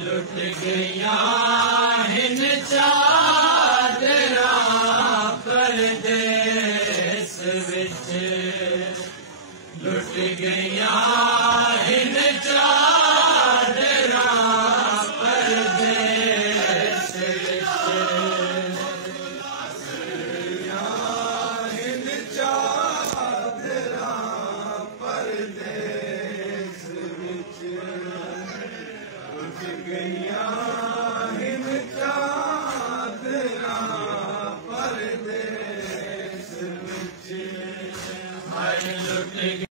लुट गया हिन चादरा परदेस विच लुट गया हिन चादरा परदेस विच हिन चादरा परदेस विच लुट गया हिन चादरा परदेस विच लुट